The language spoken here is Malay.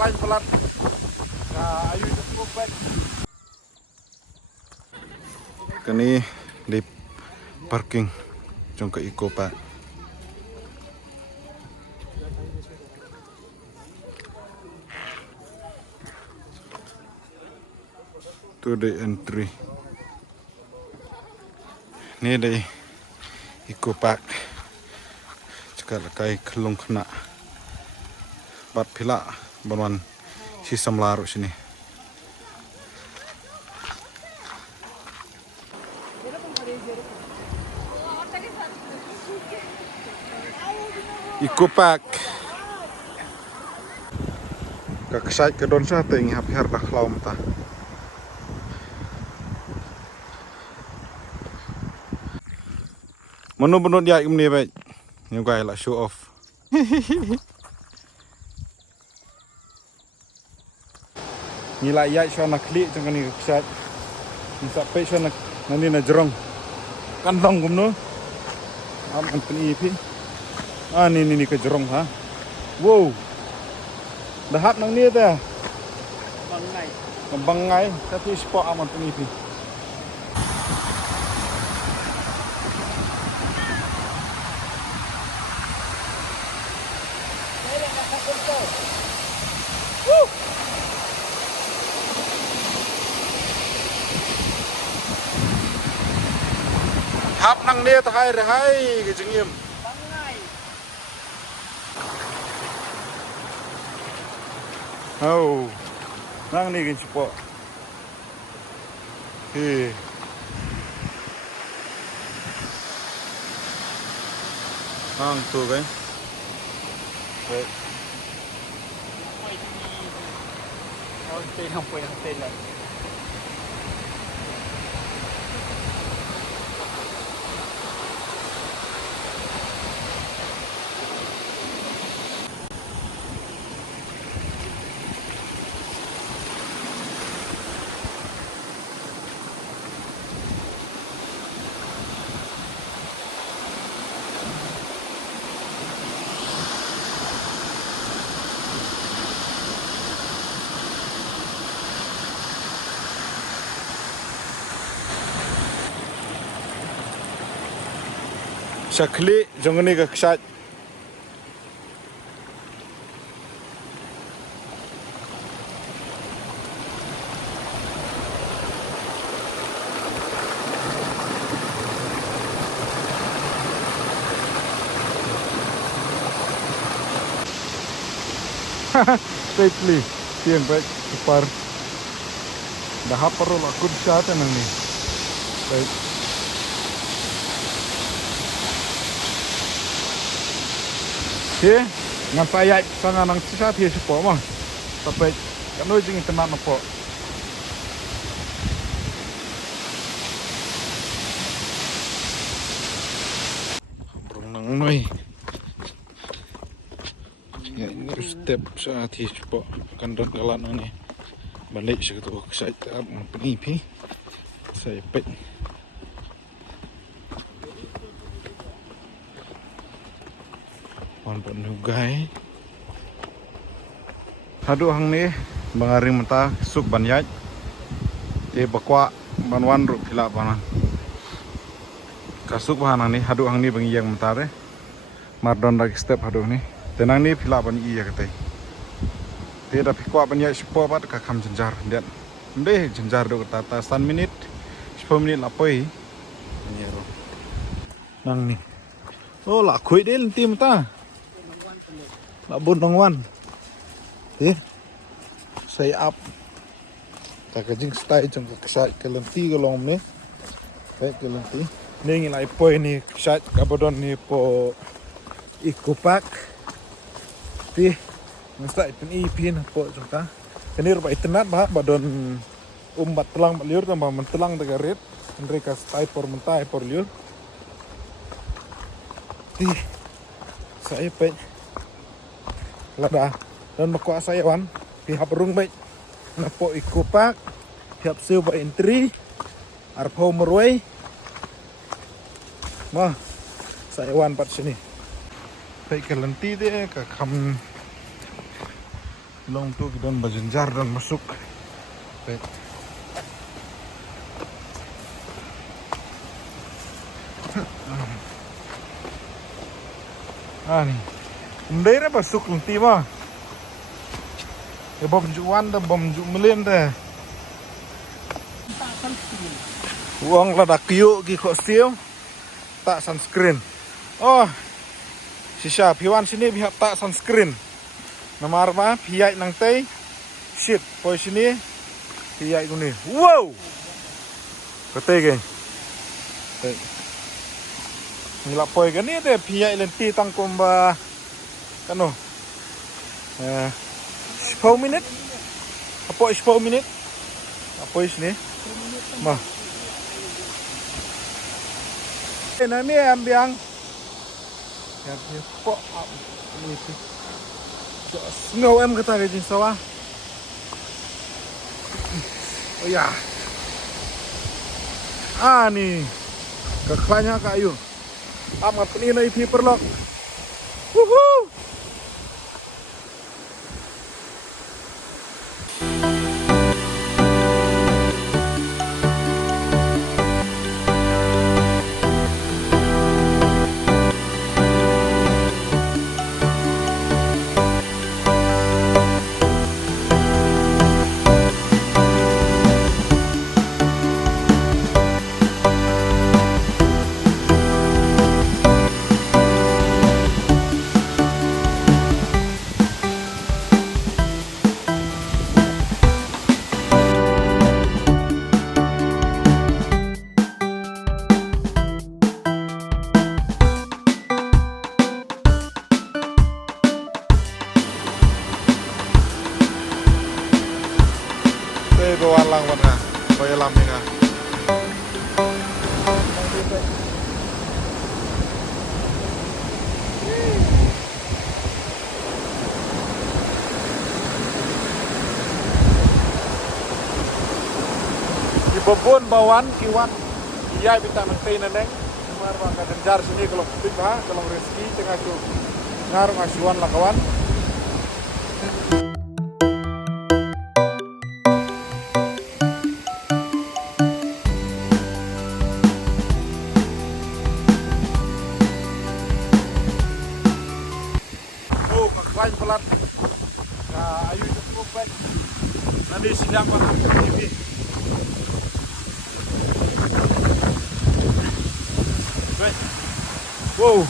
Baik pelat. Nah, ayo kita baik. Kini di parking jong ke Eco Park. To the entry. Ini di Eco Park. Cakap kai kelung kena. Bat pila banwan sistem larut sini. Eco Park. Kakesait ke don sa ting hap har dah laum ta. Menu dia imni baik. Ni guys lah show off. Ni lah ya so nak klik jang ni kakesait. Ni sampai so nak nani na jerong. Kantong gumno. Am anteni pi. Ah ni ke jerong ha. Wow. Dahap nang ni ta. Bangai tapi spot am anteni pi. Hap nang dia tahai rahai ke jengim. Bangai. Oh. Nang ni ke cepo. Nang tu kan. Baik. Không tên là Sakli jong ni kakesait. Safely. Tiang baik separ. Dah hapar lah good shot nang ni. Baik. Okay, ngan saya sangat nang sisa dia sepo mah. Tapi kan oi jing tenan nopo. Berenang noi. Ya, ini step saat dia sepo kan dan kalan ni. Balik segitu saya tak penipi. Saya pet. Pon nugai. Hadu hang ni bangaring mentah suk banyaj. Bakwa banwan ru pila banan. Kasuk bahan ni hadu hang ni bangi yang mentah re. Mardon lagi step hadu ni. Tenang ni pila ban iya katai. Dia dah pikwa banyaj sepo bat ka kham jenjar dia. Ndeh jenjar do kata 1 minit 10 minit lapoi. Nyero. Nang ni. Oh la khui del tim ta. Nak bundong wan. Saya up. Tak kajing stay jong kakesait kelenti kolom ni. Baik kelenti. Ni ngilai poi ni kakesait kabodon ni po Eco Park. Ngestai pen ipin po jong ta. Kini rupa itenat bah badon umbat telang liur tambah mentelang tegarit. Mereka stay por mentai por liur. Saya pek lada dan makwa saya wan pihak berung baik napo Eco Park pihak silver entry arpo merway mah saya wan pat sini baik kelenti deh ke kam Long tu kita berjenjar dan masuk. Baik. Ni. Ndai dah masuk nanti mah. Ya bom juan dah bom ju melen dah. Uang lah dah kiyuk gi kok steel. Tak sunscreen. Oh. Sisa piwan sini pihak tak sunscreen. Nama apa? Pihak nang tei. Shit, poi sini. Pihak guni. Wow. Kete ke. Nila poi gani te pihak lenti tang komba. Kano. 10 minit. Apa 10 minit? Apa sini? Mah. Nani ambiang. Ya, kok ini sih. Snow em kata ke jenis sawah. Oh ya. Ni. Keklanya kayu. Amat ini na ipi perlok. Woohoo. Bawa lang mana, bawa lam ni kan. Di bebon bawan kiwan, iya bita nanti neneng. Kemar bangka denjar sini kalau putih bah, kalau rezeki tengah tu ngarung asuan lah kawan. Kain pelat, ayu cukup baik. Nanti siang makan ini. Wow.